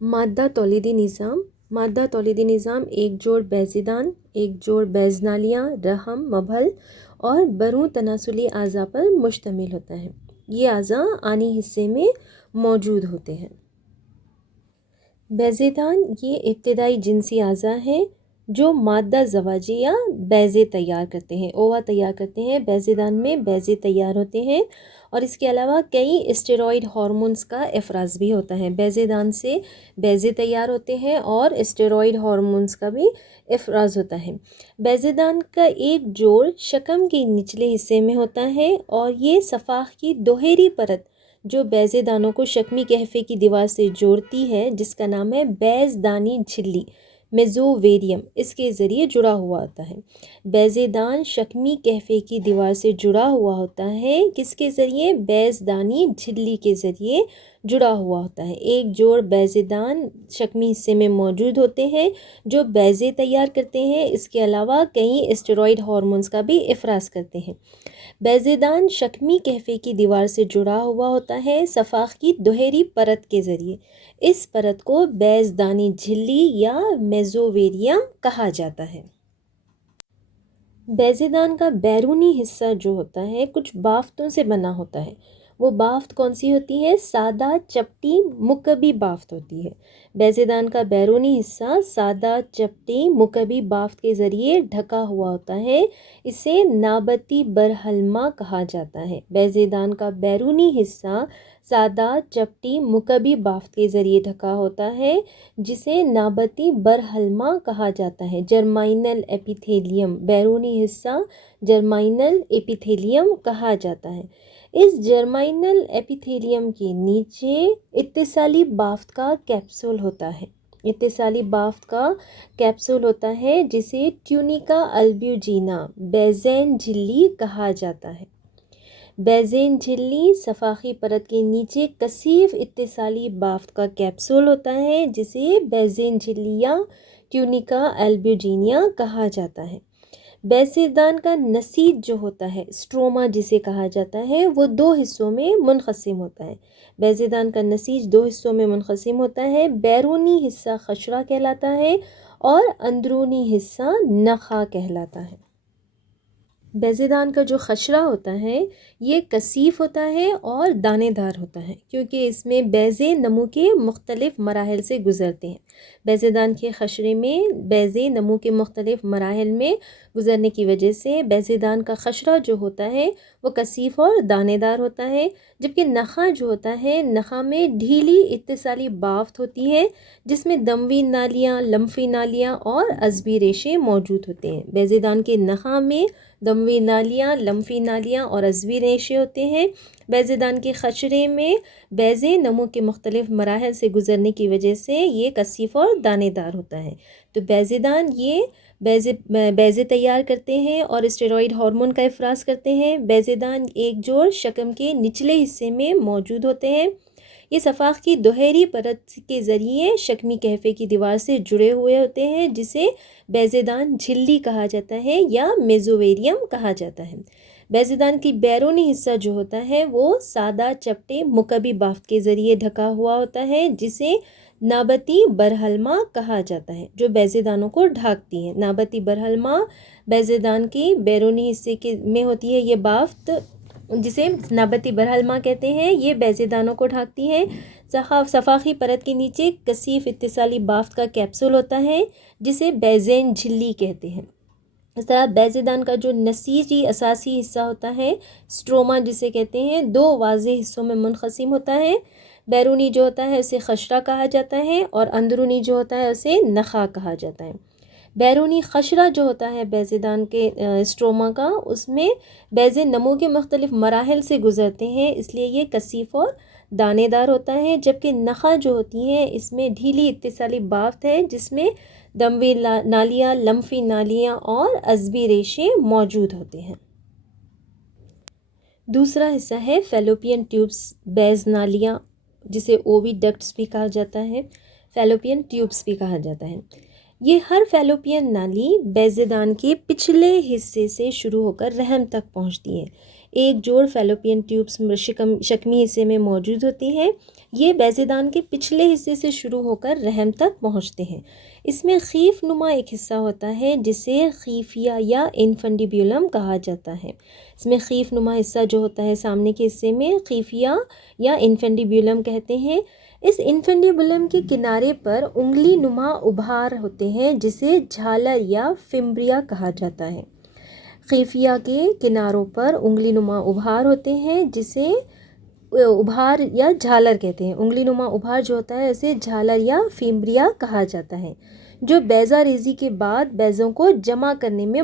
مادہ تولیدی نظام. مادہ تولیدی نظام ایک جوڑ بیضیدان، ایک جوڑ بیض نالیاں، رحم، مبھل اور بروں تناسلی اعضاء پر مشتمل ہوتا ہے. یہ اعضاء آنی حصے میں موجود ہوتے ہیں. بیضیدان یہ ابتدائی جنسی اعضاء ہیں جو مادہ زواجی یا بیضے تیار کرتے ہیں، اووا تیار کرتے ہیں. بیضیدان میں بیضے تیار ہوتے ہیں اور اس کے علاوہ کئی اسٹیرائڈ ہارمونز کا افراز بھی ہوتا ہے. بیضیدان سے بیضے تیار ہوتے ہیں اور اسٹیرائڈ ہارمونز کا بھی افراز ہوتا ہے. بیضیدان کا ایک جوڑ شکم کے نچلے حصے میں ہوتا ہے اور یہ صفاح کی دوہری پرت جو بیضے دانوں کو شکمی کہفے کی دیوار سے جوڑتی ہے، جس کا نام ہے بیض دانی جھلی میزوویریم، اس کے ذریعے جڑا ہوا ہوتا ہے. بیضے دان شکمی کہفے کی دیوار سے جڑا ہوا ہوتا ہے، کس کے ذریعے؟ بیض دانی جھلی کے ذریعے جڑا ہوا ہوتا ہے. ایک جوڑ بیضے دان شکمی حصے میں موجود ہوتے ہیں جو بیضے تیار کرتے ہیں. اس کے علاوہ کئی اسٹیرائڈ ہارمونز کا بھی افراز کرتے ہیں. بیضے دان شکمی کہفے کی دیوار سے جڑا ہوا ہوتا ہے صفاح کی دوہری پرت کے ذریعے. اس پرت کو بیض دانی جھلی یا میزوویریم کہا جاتا ہے. بیضے دان کا بیرونی حصہ جو ہوتا ہے کچھ بافتوں سے بنا ہوتا ہے. وہ بافت کون سی ہوتی ہے؟ سادہ چپٹی مکعبی بافت ہوتی ہے. بیضے دان کا بیرونی حصہ سادہ چپٹی مکعبی بافت کے ذریعے ڈھکا ہوا ہوتا ہے. اسے نابتی برہلما کہا جاتا ہے. بیضے دان کا بیرونی حصہ سادہ چپٹی مکعبی بافت کے ذریعے ڈھکا ہوتا ہے جسے نابتی برہلما کہا جاتا ہے. جرمائنل ایپیتھیلیم بیرونی حصہ جرمائنل ایپیتھیلیم کہا جاتا ہے. اس جرمائنل ایپیتھیلیم کے نیچے اتصالی بافت کا کیپسول ہوتا ہے. اتصالی بافت کا کیپسول ہوتا ہے جسے ٹیونیکا البیوجینا بیضین جھلی کہا جاتا ہے. بیضین جھلی صفاحی پرت کے نیچے کثیف اتصالی بافت کا کیپسول ہوتا ہے جسے بیضین جھلی یا ٹیونیکا البیوجینیا کہا جاتا ہے. بیضے دان کا نسیج جو ہوتا ہے اسٹروما جسے کہا جاتا ہے وہ دو حصوں میں منقسم ہوتا ہے. بیضے دان کا نسیج دو حصوں میں منقسم ہوتا ہے. بیرونی حصہ خشرہ کہلاتا ہے اور اندرونی حصہ نخاع کہلاتا ہے. بیضے دان کا جو خشرہ ہوتا ہے یہ کثیف ہوتا ہے اور دانے دار ہوتا ہے کیونکہ اس میں بیضے نمو کے مختلف مراحل سے گزرتے ہیں. بیضے دان کے خشرے میں بیضے نمو کے مختلف مراحل میں گزرنے کی وجہ سے بیضے دان کا خشرہ جو ہوتا ہے وہ کثیف اور دانے دار ہوتا ہے. جبکہ نخاع جو ہوتا ہے نخاع میں ڈھیلی اتصالی بافت ہوتی ہے جس میں دموی نالیاں، لمفی نالیاں اور عصبی ریشے موجود ہوتے ہیں. بیضے دان کے نخاع میں دموی نالیاں، لمفی نالیاں اور عصبی ریشے ہوتے ہیں. بیضے دان کے خشرے میں بیضے نمو کے مختلف مراحل سے گزرنے کی وجہ سے یہ کثیف اور دانے دار ہوتا ہے. تو بیضے دان یہ بیضے تیار کرتے ہیں اور اسٹیرائڈ ہارمون کا افراز کرتے ہیں. بیضے دان ایک جوڑ شکم کے نچلے حصے میں موجود ہوتے ہیں. یہ صفاح کی دوہری پرت کے ذریعے شکمی کہفے کی دیوار سے جڑے ہوئے ہوتے ہیں جسے بیضے دان جھلی کہا جاتا ہے یا میزوویریم کہا جاتا ہے. بیضے دان کی بیرونی حصہ جو ہوتا ہے وہ سادہ چپٹے مکعبی بافت کے ذریعے ڈھکا ہوا ہوتا ہے جسے نابتی برہلما کہا جاتا ہے جو بیضے دانوں کو ڈھانکتی ہے. نابتی برہلما بیضے دان کی بیرونی حصے میں ہوتی ہے. یہ بافت جسے نابتی برہلما کہتے ہیں یہ بیضے دانوں کو ڈھانکتی ہے. صفاحی پرت کے نیچے کثیف اتصالی بافت کا کیپسول ہوتا ہے جسے بیضین جھلی کہتے ہیں. اس طرح بیضے دان کا جو نسیجی اساسی حصہ ہوتا ہے اسٹروما جسے کہتے ہیں دو واضح حصوں میں منقسم ہوتا ہے. بیرونی جو ہوتا ہے اسے خشرہ کہا جاتا ہے اور اندرونی جو ہوتا ہے اسے نخاع کہا جاتا ہے. بیرونی خشرہ جو ہوتا ہے بیضے دان کے اسٹروما کا اس میں بیضے نمو کے مختلف مراحل سے گزرتے ہیں اس لیے یہ کثیف اور دانے دار ہوتا ہے. جبکہ نخاع جو ہوتی ہے اس میں ڈھیلی اتصالی بافت ہے جس میں دموی نالیاں، لمفی نالیاں اور عصبی ریشے موجود ہوتے ہیں. دوسرا حصہ ہے فیلوپین ٹیوبس بیض نالیاں جسے اووی ڈکٹس بھی کہا جاتا ہے، فیلوپین ٹیوبس بھی کہا جاتا ہے. یہ ہر فیلوپین نالی بیضے دان کے پچھلے حصے سے شروع ہو کر رحم تک پہنچتی ہے. ایک جوڑ فیلوپین ٹیوبس شکمی حصے میں موجود ہوتی ہیں۔ یہ بیضے دان کے پچھلے حصے سے شروع ہو کر رحم تک پہنچتے ہیں۔ اس میں خیف نما ایک حصہ ہوتا ہے جسے خیفیہ یا انفنڈیبیولم کہا جاتا ہے۔ اس میں خیف نما حصہ جو ہوتا ہے سامنے کے حصے میں خیفیہ یا انفنڈیبیولم کہتے ہیں۔ اس انفنڈیبولم کے کنارے پر انگلی نما ابھار ہوتے ہیں جسے جھالر یا فمبریا کہا جاتا ہے۔ خیفیہ کے کناروں پر انگلی نما ابھار ہوتے ہیں جسے ابھار یا جھالر کہتے ہیں۔ انگلی نما ابھار جو ہوتا ہے اسے جھالر یا فیمبریا کہا جاتا ہے، جو بیضہ ریزی کے بعد بیضوں کو جمع کرنے میں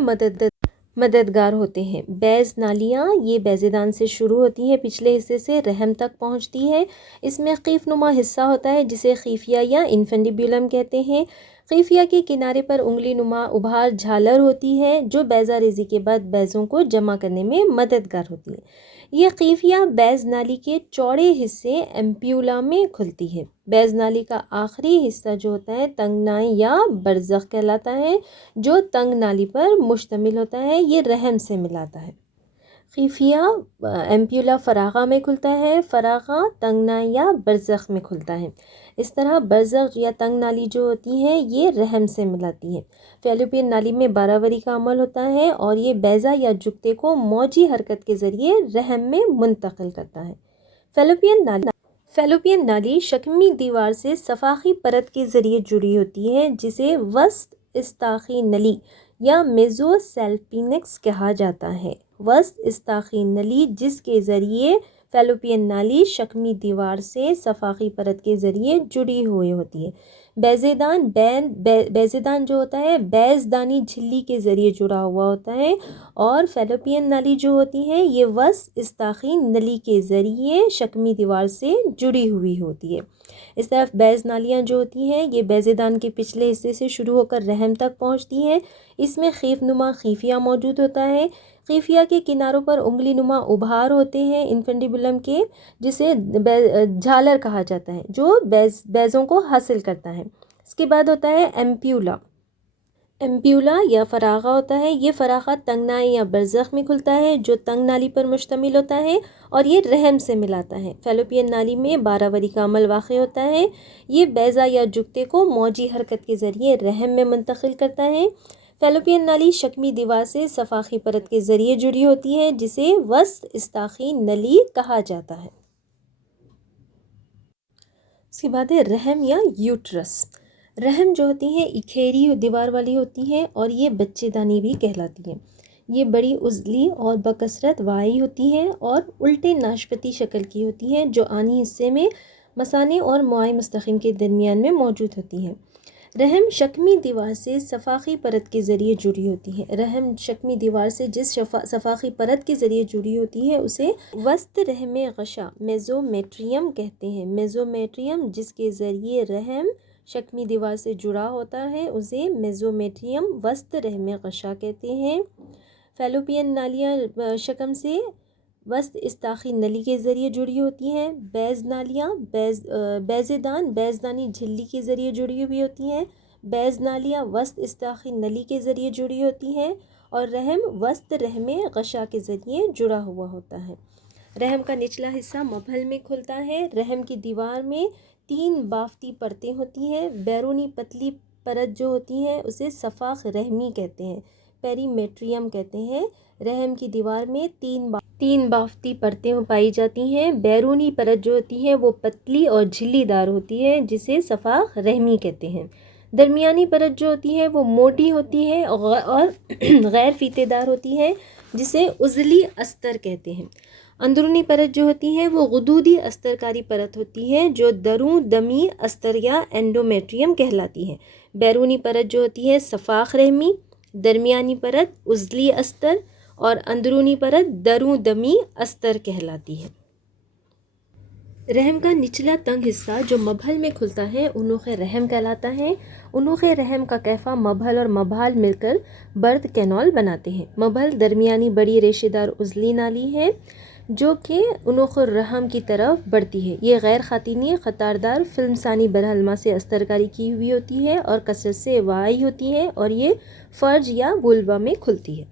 مددگار ہوتے ہیں۔ بیض نالیاں یہ بیضے دان سے شروع ہوتی ہیں، پچھلے حصے سے رحم تک پہنچتی ہے۔ اس میں خیف نما حصہ ہوتا ہے جسے خیفیہ یا انفنڈیبیولم کہتے ہیں۔ خیفیہ کے کنارے پر انگلی نما ابھار جھالر ہوتی ہے جو بیضہ ریزی کے بعد بیضوں کو جمع کرنے میں مددگار ہوتی ہے۔ یہ خیفیہ بیض نالی کے چوڑے حصے ایمپیولا میں کھلتی ہے۔ بیض نالی کا آخری حصہ جو ہوتا ہے تنگنائی یا برزخ کہلاتا ہے، جو تنگ نالی پر مشتمل ہوتا ہے، یہ رحم سے ملاتا ہے۔ خیفیہ ایمپیولا فراغہ میں کھلتا ہے، فراغہ تنگنائی یا برزخ میں کھلتا ہے۔ اس طرح برزخ یا تنگ نالی جو ہوتی ہے یہ رحم سے ملاتی ہے۔ فیلوپین نالی میں باراوری کا عمل ہوتا ہے اور یہ بیضہ یا جگتے کو موجی حرکت کے ذریعے رحم میں منتقل کرتا ہے۔ فیلوپین نالی شکمی دیوار سے سفاخی پرت کے ذریعے جڑی ہوتی ہے جسے وسط استاخی نلی یا میزوسیلپینکس کہا جاتا ہے۔ وسط استاخی نلی جس کے ذریعے فیلوپین نالی شکمی دیوار سے سفاخی پرت کے ذریعے جڑی ہوئی ہوتی ہے۔ بیضے دان جو ہوتا ہے بیض دانی جھلی کے ذریعے جڑا ہوا ہوتا ہے، اور فیلوپین نالی جو ہوتی ہے یہ وسط استاخی نلی کے ذریعے شکمی دیوار سے جڑی ہوئی ہوتی ہے۔ اس طرف بیض نالیاں جو ہوتی ہیں یہ بیضے دان کے پچھلے حصے سے شروع ہو کر رحم تک پہنچتی ہیں۔ اس میں خیف نما خیفیہ موجود ہوتا ہے۔ خیفیہ کے کناروں پر انگلی نما ابھار ہوتے ہیں انفنڈیبولم کے، جسے جھالر کہا جاتا ہے، جو بیضوں کو حاصل کرتا ہے۔ اس کے بعد ہوتا ہے ایمپیولا یا فراغہ ہوتا ہے۔ یہ فراغہ تنگنائی یا برزخ میں کھلتا ہے جو تنگ نالی پر مشتمل ہوتا ہے اور یہ رحم سے ملاتا ہے۔ فیلوپین نالی میں باراوری کا عمل واقع ہوتا ہے۔ یہ بیضہ یا جگتے کو موجی حرکت کے ذریعے رحم میں منتقل کرتا ہے۔ فیلوپین نالی شکمی دیوار سے سفاخی پرت کے ذریعے جڑی ہوتی ہے جسے وسط استاخی نلی کہا جاتا ہے۔ اس کے بعد ہے رحم یا یوٹرس۔ رحم جو ہوتی ہے اکھیری دیوار والی ہوتی ہے اور یہ بچے دانی بھی کہلاتی ہے۔ یہ بڑی عضلی اور بکثرت وائی ہوتی ہے اور الٹے ناشپاتی شکل کی ہوتی ہے، جو آنی حصے میں مثانے اور موائے مستقیم کے درمیان میں موجود ہوتی ہے۔ رحم شکمی دیوار سے سفاخی پرت کے ذریعے جڑی ہوتی ہے۔ رحم شکمی دیوار سے جس سفاخی پرت کے ذریعے جڑی ہوتی ہے اسے وسط رحم غشا میزومیٹریم کہتے ہیں۔ میزومیٹریم جس کے ذریعے رحم شکمی دیوار سے جڑا ہوتا ہے اسے میزومیٹریم وسط رحم غشا کہتے ہیں۔ فیلوپین نالیاں شکم سے وسط استاخی نلی کے ذریعے جڑی ہوتی ہیں۔ بیض نالیاں بیضے دان بیض دانی جھلی کے ذریعے جڑی ہوئی ہوتی ہیں۔ بیض نالیاں وسط استاخی نلی کے ذریعے جڑی ہوتی ہیں اور رحم وسط رحم غشا کے ذریعے جڑا ہوا ہوتا ہے۔ رحم کا نچلا حصہ مبھل میں کھلتا ہے۔ رحم کی دیوار میں 3 بافتی پرتیں ہوتی ہیں۔ بیرونی پتلی پرت جو ہوتی ہے اسے سفاخ رحمی کہتے ہیں، پیریمیٹریم کہتے ہیں۔ رحم کی دیوار میں 3 بافتی پرتیں پائی جاتی ہیں۔ بیرونی پرت جو ہوتی ہے وہ پتلی اور جھلی دار ہوتی ہے جسے سفاخ رحمی کہتے ہیں۔ درمیانی پرت جو ہوتی ہے وہ موٹی ہوتی ہے اور غیر فیتے دار ہوتی ہے جسے عضلی استر کہتے ہیں۔ اندرونی پرت جو ہوتی ہے وہ غدودی استرکاری پرت ہوتی ہے جو دروں دمی استر یا اینڈومیٹریم کہلاتی ہے۔ بیرونی پرت جو ہوتی ہے سفاخ رحمی، درمیانی پرت عضلی استر اور اندرونی پرت دروں دمی استر کہلاتی ہے۔ رحم کا نچلا تنگ حصہ جو مبھل میں کھلتا ہے انوخ رحم کہلاتا ہے۔ انوخ رحم کا کیفہ مبھل اور مبھال مل کر برد کینول بناتے ہیں۔ مبھل درمیانی بڑی ریشے دار عضلی نالی ہے جو کہ انوخ الرحم کی طرف بڑھتی ہے۔ یہ غیر خاتینی قطاردار فلم ثانی برہلما سے استرکاری کی ہوئی ہوتی ہے اور کثرت سے وائی ہوتی ہے اور یہ فرج یا وولوا میں کھلتی ہے۔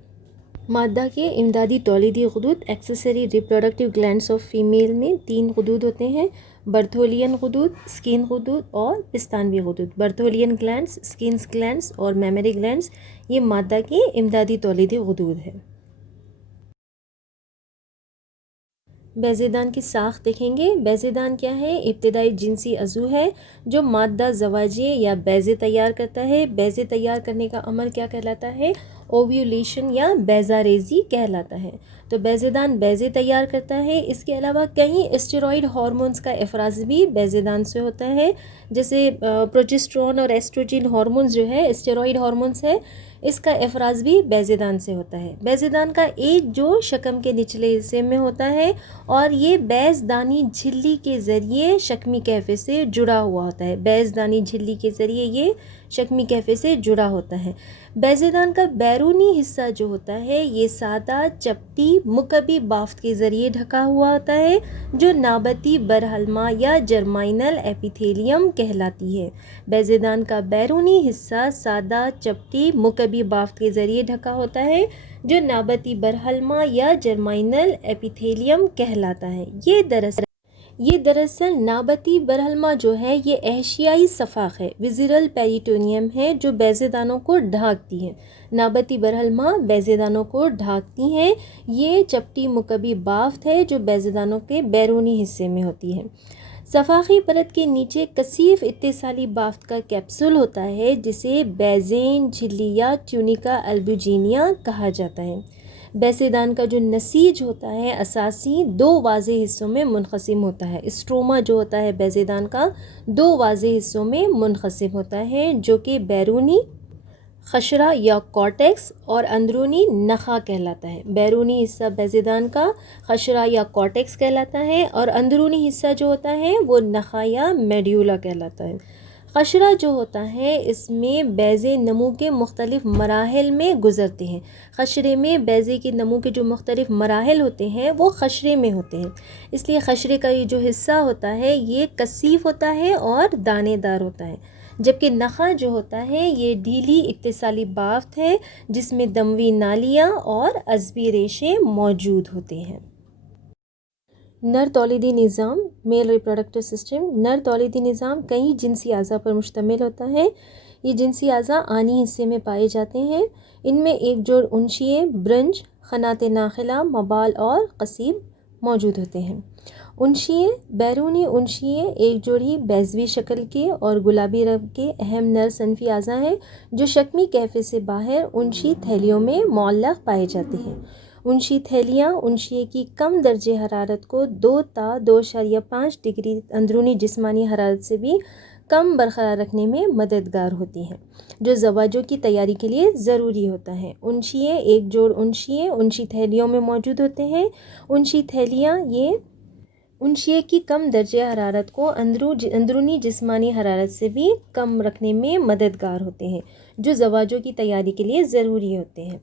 مادہ کے امدادی تولیدی غدود accessory reproductive glands of female میں 3 غدود ہوتے ہیں: برتھولین غدود، اسکن غدود اور پستانوی غدود۔ برتھولین گلینڈس، اسکنس گلینڈس اور میمری گلینڈس یہ مادہ کے امدادی تولیدی غدود ہے۔ بیضے دان کی ساخت دیکھیں گے۔ بیضے دان کیا ہے؟ ابتدائی جنسی عضو ہے جو مادہ زواجیہ یا بیضے تیار کرتا ہے۔ بیضے تیار کرنے کا عمل کیا کہلاتا ہے؟ اوویولیشن یا بیضہ ریزی کہلاتا ہے۔ تو بیضے دان بیضے تیار کرتا ہے۔ اس کے علاوہ کئی اسٹیرائڈ ہارمونز کا افراز بھی بیضے دان سے ہوتا ہے، جیسے پروجسٹرون اور ایسٹروجن ہارمونز جو ہے اسٹیرائڈ ہارمونز ہے، اس کا افراز بھی بیضے دان سے ہوتا ہے۔ بیضے دان کا ایک جوڑ شکم کے نچلے حصے میں ہوتا ہے اور یہ بیض دانی جھلی کے ذریعے شکمی کیفے سے جڑا ہوا ہوتا ہے۔ بیض دانی جھلی کے ذریعے یہ شکمی کیفے سے جڑا ہوتا ہے۔ بیضے دان کا بیرونی حصہ جو ہوتا ہے یہ سادہ چپٹی مکعبی بافت کے ذریعے ڈھکا ہوا ہوتا ہے جو نابتی برہلما یا جرمائنل ایپیتھیلیم کہلاتی ہے۔ بیضے دان کا بیرونی حصہ سادہ چپٹی مکعبی بافت کے ذریعے ڈھکا ہوتا ہے جو نابتی برہلما یا جرمائنل ایپیتھیلیم کہلاتا ہے۔ یہ دراصل نابتی برہلما جو ہے یہ احشیائی صفاق ہے، ویزرل پیریٹونیم ہے جو بیضے دانوں کو ڈھانکتی ہے۔ نابتی برہلما بیضے دانوں کو ڈھانکتی ہیں۔ یہ چپٹی مکعبی بافت ہے جو بیضے دانوں کے بیرونی حصے میں ہوتی ہے۔ صفاقی پرت کے نیچے کثیف اتصالی بافت کا کیپسول ہوتا ہے جسے بیضین جھلی یا ٹیونیکا البوجینیا کہا جاتا ہے۔ بیضے دان کا جو نسیج ہوتا ہے اساسی 2 واضح حصوں میں منقسم ہوتا ہے۔ اسٹروما جو ہوتا ہے بیضے دان کا 2 واضح حصوں میں منقسم ہوتا ہے جو کہ بیرونی خشرہ یا کارٹیکس اور اندرونی نخاع کہلاتا ہے۔ بیرونی حصہ بیضے دان کا خشرہ یا کارٹیکس کہلاتا ہے اور اندرونی حصہ جو ہوتا ہے وہ نخاع یا میڈیولا کہلاتا ہے۔ خشرہ جو ہوتا ہے اس میں بیضے نمو کے مختلف مراحل میں گزرتے ہیں۔ خشرے میں بیضے کے نمو کے جو مختلف مراحل ہوتے ہیں وہ خشرے میں ہوتے ہیں، اس لیے خشرے کا یہ جو حصہ ہوتا ہے یہ کثیف ہوتا ہے اور دانے دار ہوتا ہے، جبکہ نخاع جو ہوتا ہے یہ ڈھیلی اتصالی بافت ہے جس میں دموی نالیاں اور عصبی ریشے موجود ہوتے ہیں۔ نر تولیدی نظام، میل ریپروڈکٹیو سسٹم۔ نر تولیدی نظام کئی جنسی اعضاء پر مشتمل ہوتا ہے۔ یہ جنسی اعضاء آنی حصے میں پائے جاتے ہیں۔ ان میں ایک جوڑ انشیے، برنج، قنات ناخلہ، مبال اور قصیب موجود ہوتے ہیں۔ انشیے، بیرونی انشیے ایک جوڑی بیضوی شکل کے اور گلابی رنگ کے اہم نر صنفی اعضاء ہیں جو شکمی کیفے سے باہر انشی تھیلیوں میں معلق پائے جاتے ہیں۔ انشی تھیلیاں انشیے کی کم درجہ حرارت کو 2 تا 2.5 ڈگری اندرونی جسمانی حرارت سے بھی کم برقرار رکھنے میں مددگار ہوتی ہیں، جو زواجوں کی تیاری کے لیے ضروری ہوتا ہے۔ انشیے، ایک جوڑ انشیے انشی تھیلیوں میں موجود ہوتے ہیں۔ انشی تھیلیاں یہ انشیے کی کم درجہ حرارت کو اندرونی جسمانی حرارت سے بھی کم رکھنے میں مددگار ہوتے ہیں، جو زواجوں کی تیاری کے لیے ضروری ہوتے ہیں۔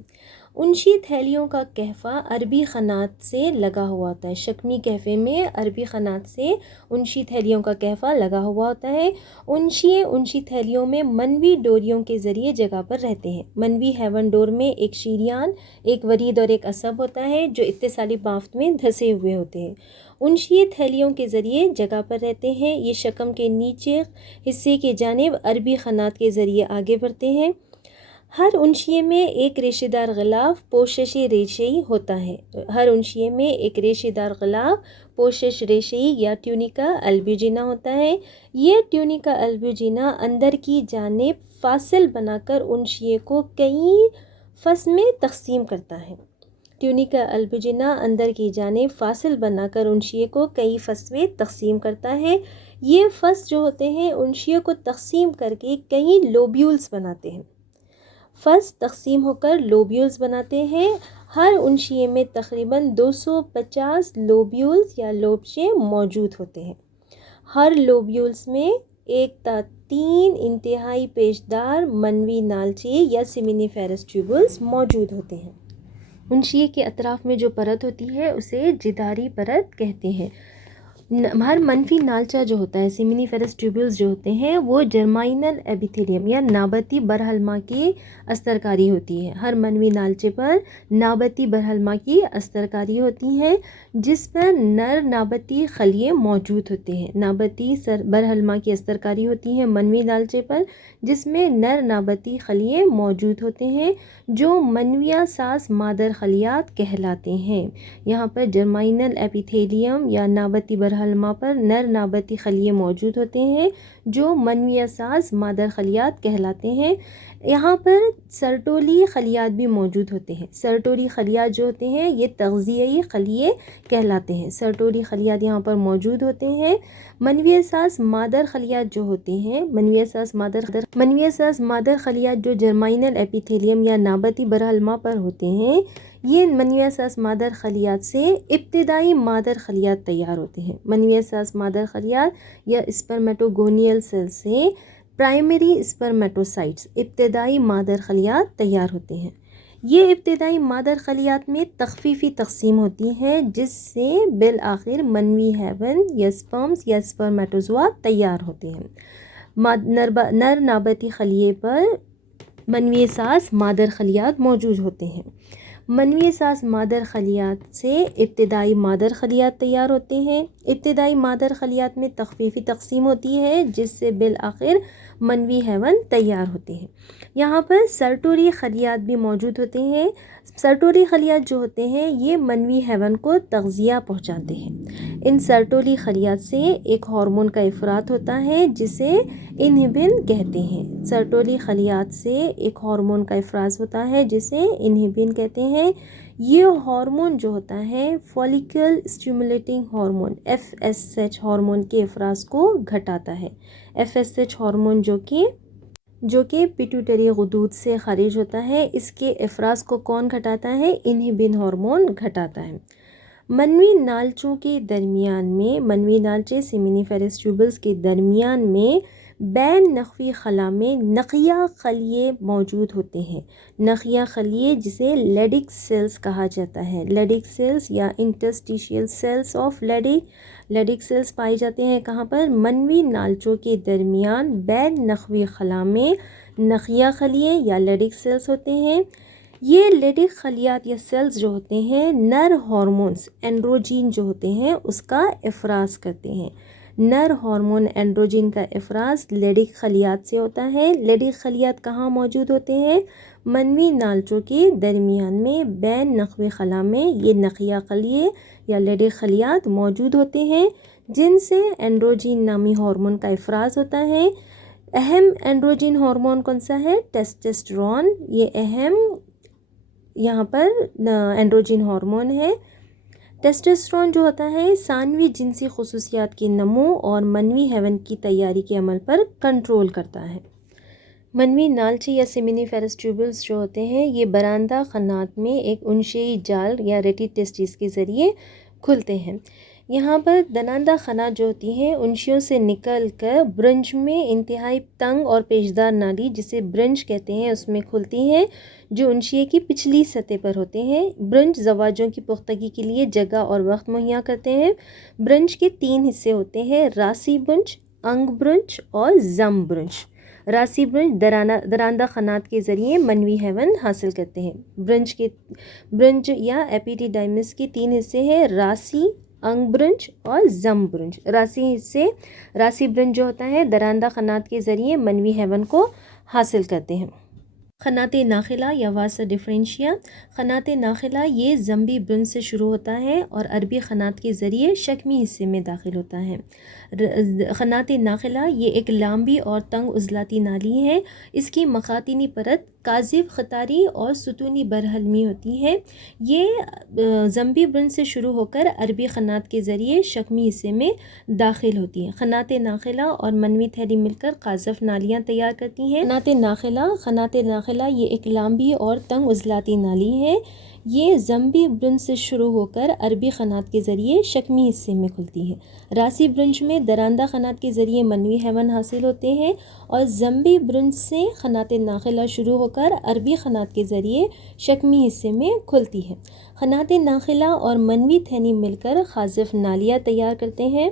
انشی تھیلیوں کا کہفہ عربی قنات سے لگا ہوا ہوتا ہے۔ شکمی کہفے میں عربی قنات سے انشی تھیلیوں کا کہفہ لگا ہوا ہوتا ہے۔ انشیے انشی تھیلیوں میں منوی ڈوریوں کے ذریعے جگہ پر رہتے ہیں۔ منوی ہیون ڈور میں ایک شریان، ایک ورید اور ایک عصب ہوتا ہے جو اتصالی بافت میں دھسے ہوئے ہوتے ہیں۔ انشیے تھیلیوں کے ذریعے جگہ پر رہتے ہیں۔ یہ شکم کے نیچے حصے کی جانب عربی قنات کے ذریعے آگے بڑھتے ہیں۔ ہر انشیے میں ایک ریشے دار غلاف پوشش ریشئی ہوتا ہے۔ ہر انشیے میں ایک ریشے دار غلاف پوشش ریشئی یا ٹیونیکا البوجینا ہوتا ہے۔ یہ ٹیونیکا البوجینا اندر کی جانب فاصل بنا کر انشیے کو کئی فص میں تقسیم کرتا ہے۔ ٹیونیکا البوجینا اندر کی جانب فاصل بنا کر انشیے کو کئی فص میں تقسیم کرتا ہے۔ یہ فص جو ہوتے ہیں انشیے کو تقسیم کر کے کئی لوبیولز بناتے ہیں۔ فص تقسیم ہو کر لوبیولز بناتے ہیں۔ ہر انشیے میں تقریباً 250 لوبیولز یا لوبشے موجود ہوتے ہیں۔ ہر لوبیولز میں 1 تا 3 انتہائی پیچدار منوی نالچے یا سیمینیفیرس ٹیوبلز موجود ہوتے ہیں۔ انشیے کے اطراف میں جو پرت ہوتی ہے اسے جداری پرت کہتے ہیں۔ ہر منفی نالچہ جو ہوتا ہے، سیمینیفیرس ٹیوبولز جو ہوتے ہیں، وہ جرمائنل ایپیتھیلیم یا نابتی برہلما کی استرکاری ہوتی ہے. ہر منفی نالچے پر نابتی برہلما کی استرکاری ہوتی ہے، جس پر نر نابتی خلیے موجود ہوتے ہیں. نابتی برہلما کی استرکاری ہوتی ہے منوی نالچے پر، جس میں نر نابتی خلیے موجود ہوتے ہیں جو منویہ ساز مادر خلیات کہلاتے ہیں. یہاں پر جرمائنل ایپیتھیلیم یا نابتی برہلما پر نر نابتی خلیے موجود ہوتے ہیں جو منویہ ساز مادر خلیات کہلاتے ہیں. یہاں پر سرٹولی خلیات بھی موجود ہوتے ہیں. سرٹولی خلیات جو ہوتے ہیں یہ تغذیائی خلیے کہلاتے ہیں. سرٹولی خلیات یہاں پر موجود ہوتے ہیں. منویہ ساز مادر خلیات جو ہوتے ہیں، منویہ ساز مادر خلیات جو جرمائنل ایپیتھیلیم یا نابتی برہلما پر ہوتے ہیں، یہ منویہ ساز مادر خلیات سے ابتدائی مادر خلیات تیار ہوتے ہیں. منویہ ساز مادر خلیات یا اسپرمیٹوگونیل سیل سے پرائمری اسپرمیٹوسائٹس ابتدائی مادر خلیات تیار ہوتے ہیں. یہ ابتدائی مادر خلیات میں تخفیفی تقسیم ہوتی ہے، جس سے بالآخر منوی ہیون یا سپرمز یا اسپرمیٹوزوا تیار ہوتے ہیں. نر نابتی خلیے پر منوی ساز مادر خلیات موجود ہوتے ہیں. منوی ساز مادر خلیات سے ابتدائی مادر خلیات تیار ہوتے ہیں. ابتدائی مادر خلیات میں تخفیفی تقسیم ہوتی ہے، جس سے بالآخر منوی ہیون تیار ہوتے ہیں. یہاں پر سرٹوری خلیات بھی موجود ہوتے ہیں. سرٹوری خلیات جو ہوتے ہیں یہ منوی ہیون کو تغذیہ پہنچاتے ہیں. ان سرٹوری خلیات سے ایک ہارمون کا افراز ہوتا ہے جسے انہبن کہتے ہیں. سرٹوری خلیات سے ایک ہارمون کا افراز ہوتا ہے جسے انہبن کہتے ہیں. یہ ہارمون جو ہوتا ہے فولیکل اسٹیمولیٹنگ ہارمون FSH ہارمون کے افراز کو گھٹاتا ہے. FSH ہارمون جو کہ پیٹیوٹری غدود سے خارج ہوتا ہے، اس کے افراز کو کون گھٹاتا ہے؟ انہبن ہارمون گھٹاتا ہے. منوی نالچوں کے درمیان میں، منوی نالچے سیمینیفیرس ٹیوبلز کے درمیان میں بین نخوی خلا میں نخیہ خلیے موجود ہوتے ہیں. نخیہ خلیے جسے لیڈک سیلز کہا جاتا ہے. لیڈک سیلز یا انٹرسٹیشیل سیلز آف لیڈک سیلز پائے جاتے ہیں کہاں پر؟ منوی نالچوں کے درمیان بین نخوی خلا میں نخیہ خلیے یا لیڈک سیلز ہوتے ہیں. یہ لیڈک خلیات یا سیلز جو ہوتے ہیں نر ہارمونز اینڈروجین جو ہوتے ہیں اس کا افراز کرتے ہیں. نر ہارمون اینڈروجین کا افراز لیڈک خلیات سے ہوتا ہے. لیڈک خلیات کہاں موجود ہوتے ہیں؟ منوی نالچوں کے درمیان میں بین نخوی خلا میں یہ نخیہ خلیے یا لیڈک خلیات موجود ہوتے ہیں جن سے اینڈروجین نامی ہارمون کا افراز ہوتا ہے. اہم اینڈروجین ہارمون کون سا ہے؟ ٹیسٹوسٹیرون. یہ اہم یہاں پر اینڈروجین ہارمون ہے. ٹیسٹوسٹیرون جو ہوتا ہے ثانوی جنسی خصوصیات کے نمو اور منوی ہیون کی تیاری کے عمل پر کنٹرول کرتا ہے. منوی نالچے یا سیمینیفیرس ٹیوبلز جو ہوتے ہیں یہ براندہ خنات میں ایک انشئی جال یا ریٹی ٹیسٹس کے ذریعے کھلتے ہیں. یہاں پر دناندہ خنات جو ہوتی ہیں انشیوں سے نکل کر برنج میں انتہائی تنگ اور پیچدار نالی جسے برنج کہتے ہیں اس میں کھلتی ہیں جو انشیے کی پچھلی سطح پر ہوتے ہیں. برنج زواجوں کی پختگی کے لیے جگہ اور وقت مہیا کرتے ہیں. برنج کے 3 حصے ہوتے ہیں: راسی برنج، انگ برنج اور زم برنج. راسی برنج دراندہ خنات کے ذریعے منوی ہیون حاصل کرتے ہیں. برنج یا ایپیڈیڈائمس کے 3 حصے ہیں: راسی، انگ برنج اور زم برنج. راسی برنج جو ہوتا ہے دراندہ خنات کے ذریعے منوی ہیون کو حاصل کرتے ہیں. خنات ناخلہ یا واسا ڈفرینشیا. خنات ناخلہ یہ زمبی برنج سے شروع ہوتا ہے اور عربی خنات کے ذریعے شکمی حصے میں داخل ہوتا ہے. خنات ناخلہ یہ ایک لامبی اور تنگ عضلاتی نالی ہے. اس کی مخاطنی پرت کاذب خطاری اور ستونی برہلمی ہوتی ہے. یہ زمبی برنج سے شروع ہو کر عربی خنات کے ذریعے شکمی حصے میں داخل ہوتی ہیں. خنات ناخلہ اور منوی تھیلی مل کر قاذف نالیاں تیار کرتی ہیں. خنات ناخلہ یہ ایک لمبی اور تنگ عضلاتی نالی ہے۔ یہ زمبی برنج سے شروع ہو کر عربی قنات کے ذریعے شکمی حصے میں کھلتی ہے۔ راسی برنج میں درندہ قنات کے ذریعے منوی حیوان حاصل ہوتے ہیں اور زمبی برنج سے قنات ناخلہ شروع ہو کر عربی قنات کے ذریعے شکمی حصے میں کھلتی ہے۔ قنات ناخلہ اور منوی تھیلی مل کر قاذف نالیاں تیار کرتے ہیں۔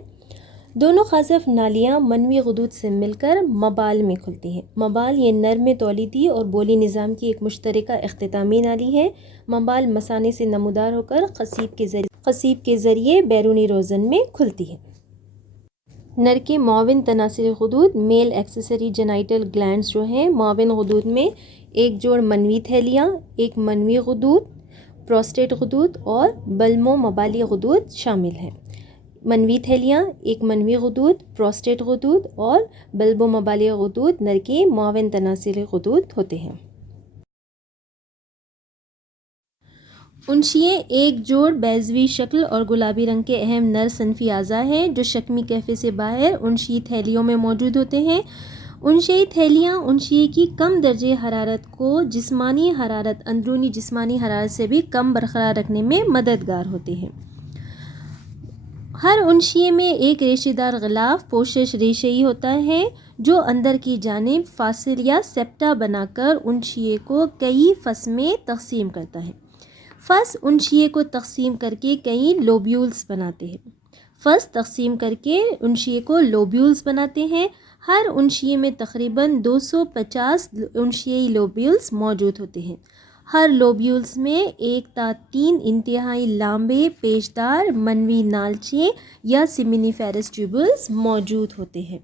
دونوں قاذف نالیاں منوی غدود سے مل کر مبال میں کھلتی ہیں۔ مبال یہ نرم تولیدی اور بولی نظام کی ایک مشترکہ اختتامی نالی ہے۔ مبال مثانے سے نمودار ہو کر قصیب کے ذریعے بیرونی روزن میں کھلتی ہے۔ نر کے معاون تناسلی غدود میل ایکسیسری جینائٹل گلینڈز جو ہیں، معاون غدود میں ایک جوڑ منوی تھیلیاں، ایک منوی غدود، پروسٹیٹ غدود اور بلمو مبالی غدود شامل ہیں۔ منوی تھیلیاں، ایک منوی غدود، پروسٹیٹ غدود اور بلبو مبالی غدود نر کے معاون تناسلی غدود ہوتے ہیں۔ انشیے ایک جوڑ بیضوی شکل اور گلابی رنگ کے اہم نر صنفی اعضاء ہیں جو شکمی کیفے سے باہر انشی تھیلیوں میں موجود ہوتے ہیں۔ انشئی تھیلیاں انشیے کی کم درجہ حرارت کو جسمانی حرارت اندرونی جسمانی حرارت سے بھی کم برقرار رکھنے میں مددگار ہوتی ہیں۔ ہر انشیے میں ایک ریشے دار غلاف پوشش ریشئی ہوتا ہے جو اندر کی جانب فاصل یا سیپٹا بنا کر انشیے کو کئی فص میں تقسیم کرتا ہے۔ فص انشیے کو تقسیم کر کے کئی لوبیولز بناتے ہیں۔ فص تقسیم کر کے انشیے کو لوبیولز بناتے ہیں۔ ہر انشیے میں تقریباً 250 انشیئی لوبیولز موجود ہوتے ہیں۔ ہر لوبیولز میں 1 تا 3 انتہائی لمبے پیچدار منوی نالچے یا سیمینیفیرس ٹیوبلز موجود ہوتے ہیں۔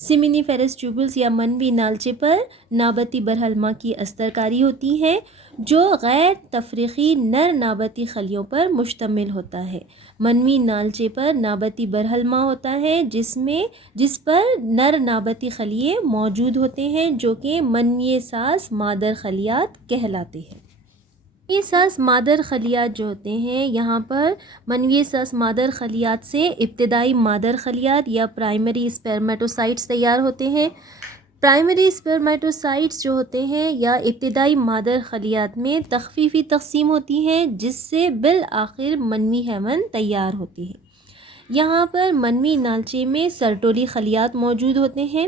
سیمینیفیرس ٹیوبلز یا منوی نالچے پر نابتی برہلما کی استرکاری ہوتی ہے جو غیر تفریقی نر نابتی خلیوں پر مشتمل ہوتا ہے۔ منوی نالچے پر نابتی برہلما ہوتا ہے جس پر نر نابتی خلیے موجود ہوتے ہیں جو کہ منوی ساز مادر خلیات کہلاتے ہیں۔ منوی ساز مادر خلیات جو ہوتے ہیں، یہاں پر منوی ساز مادر خلیات سے ابتدائی مادر خلیات یا پرائمری اسپرمیٹوسائٹس تیار ہوتے ہیں۔ پرائمری اسپرمیٹوسائٹس جو ہوتے ہیں یا ابتدائی مادر خلیات میں تخفیفی تقسیم ہوتی ہے جس سے بالآخر منوی حیوان تیار ہوتی ہے۔ یہاں پر منوی نالچے میں سرٹولی خلیات موجود ہوتے ہیں۔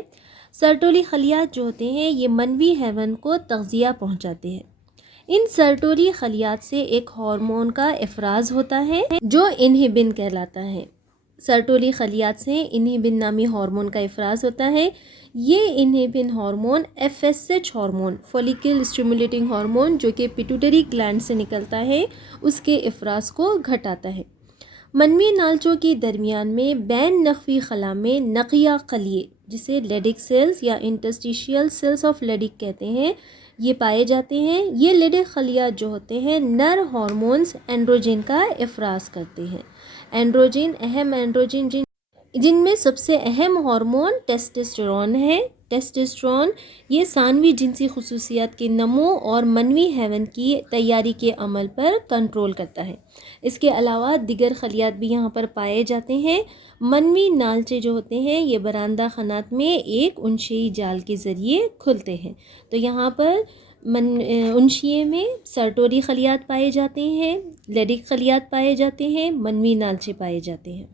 سرٹولی خلیات جو ہوتے ہیں یہ منوی حیوان کو تغذیہ پہنچاتے ہیں۔ ان سرٹولی خلیات سے ایک ہارمون کا افراز ہوتا ہے جو انہبن کہلاتا ہے۔ سرٹولی خلیات سے انہبن نامی ہارمون کا افراز ہوتا ہے۔ یہ inhibin hormone FSH hormone follicle stimulating hormone جو کہ پیٹوٹری گلینڈ سے نکلتا ہے اس کے افراز کو گھٹاتا ہے۔ منوی نالچوں کے درمیان میں بین نخوی خلا میں نقیہ خلیے جسے لیڈک سیلز یا انٹرسٹیشیل سیلز آف لیڈک کہتے ہیں یہ پائے جاتے ہیں۔ یہ لیڈک خلیات جو ہوتے ہیں نر ہارمونز اینڈروجن کا افراز کرتے ہیں۔ اینڈروجن اہم اینڈروجن جن میں سب سے اہم ہارمون ٹیسٹوسٹیرون ہے۔ ٹیسٹوسٹیرون یہ ثانوی جنسی خصوصیات کے نمو اور منوی حیوان کی تیاری کے عمل پر کنٹرول کرتا ہے۔ اس کے علاوہ دیگر خلیات بھی یہاں پر پائے جاتے ہیں۔ منوی نالچے جو ہوتے ہیں یہ برآمدہ قنات میں ایک انشئی جال کے ذریعے کھلتے ہیں۔ تو یہاں پر انشیے میں سرٹوری خلیات پائے جاتے ہیں، لیڈک خلیات پائے جاتے ہیں، منوی نالچے پائے جاتے ہیں۔